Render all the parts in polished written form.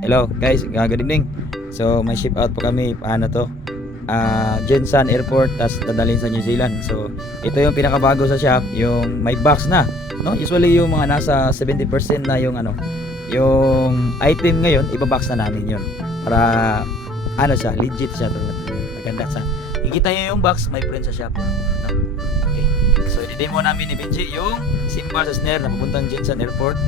Hello guys, good evening. So may ship out po kami, paano to? Jensan Airport, tas dadalhin sa New Zealand. So ito yung pinakabago sa shop, yung may box na, no? Usually yung mga nasa 70% na yung yung item ngayon, ibabox na namin yun. Para siya, legit siya to. Maganda sa. Ikita niyo yung box, may print sa shop, no? Okay. So i-demo namin ni Benji yung symbol sa snare na papuntang Jensan Airport.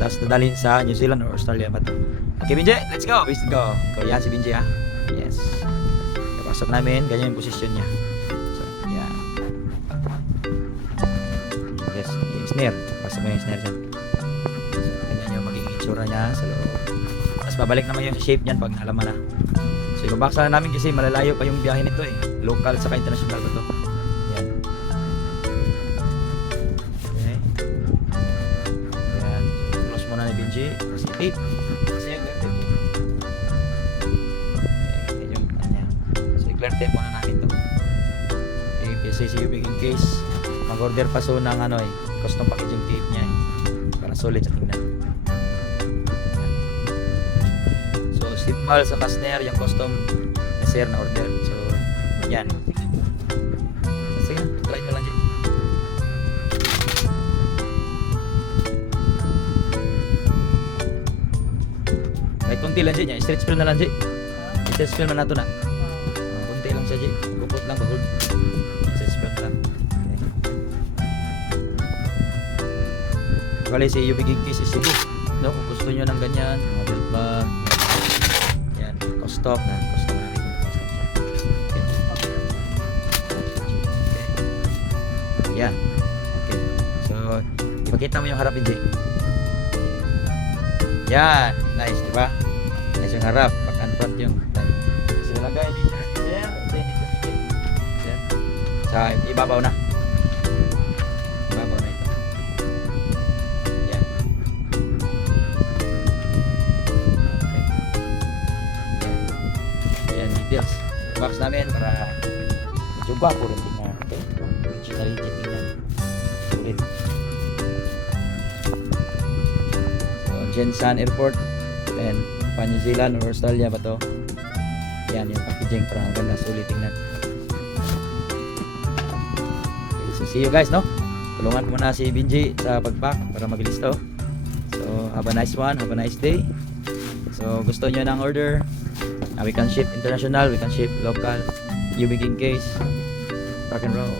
Tapos dadalhin sa New Zealand or Australia ba to? Okay, Binje, let's go! Let's go! Korean si Binje, ha? Yes. Napasok namin, ganyan yung posisyon niya. So, yeah. Yes, yung snare. Pasok mo yung snare dyan. So, ganyan yung magiging itsura niya sa loob. Tapos babalik naman yung shape niyan pag nalaman na. So, ibabaksa na namin kasi malalayo pa yung biyahe nito eh. Local saka international ba to? Yan. Okay. Yan. So, close muna ni Binje. Kasi tape. Clear tape muna namin to. Kasi si Ubig in case mag-order pa so ng custom packaging tape niya para solid sa tingnan. So simple sa snare yung custom na snare na order. So yan. Sige, try mo lang dyan. Kahit kunti lang dyan, stretch film na lang dyan. Stretch film na nato na. Kunti lang siya, G. Gupot lang, bagod. Spread lang. Okay. Bali, si Ubig Case is Cebu. No, kung gusto nyo ng ganyan, model bag. Yan, custom na. Custom na rin. Okay. Okay. Yan. Okay. So, ipakita mo yung harap, G. Yan. Nice, di ba? Nice yung harap. Pag-unfront yung silagay dito. Sa ibabaw na. Ibabaw na ito. Yan. Okay. Yan. Yan details. Box namin para coba ko rin tingnan. Okay. Original tingnan. Sulit. So, Jensan Airport. Then, pa New Zealand or Australia ba to? Yan yung packaging para maganda sulit tingnan. So see you guys, no? Tulungan ko muna si Binji sa pag-pack para mabilis to. So have a nice one, have a nice day. So gusto nyo ng order, we can ship international, we can ship local. Ubig in case, rock and roll.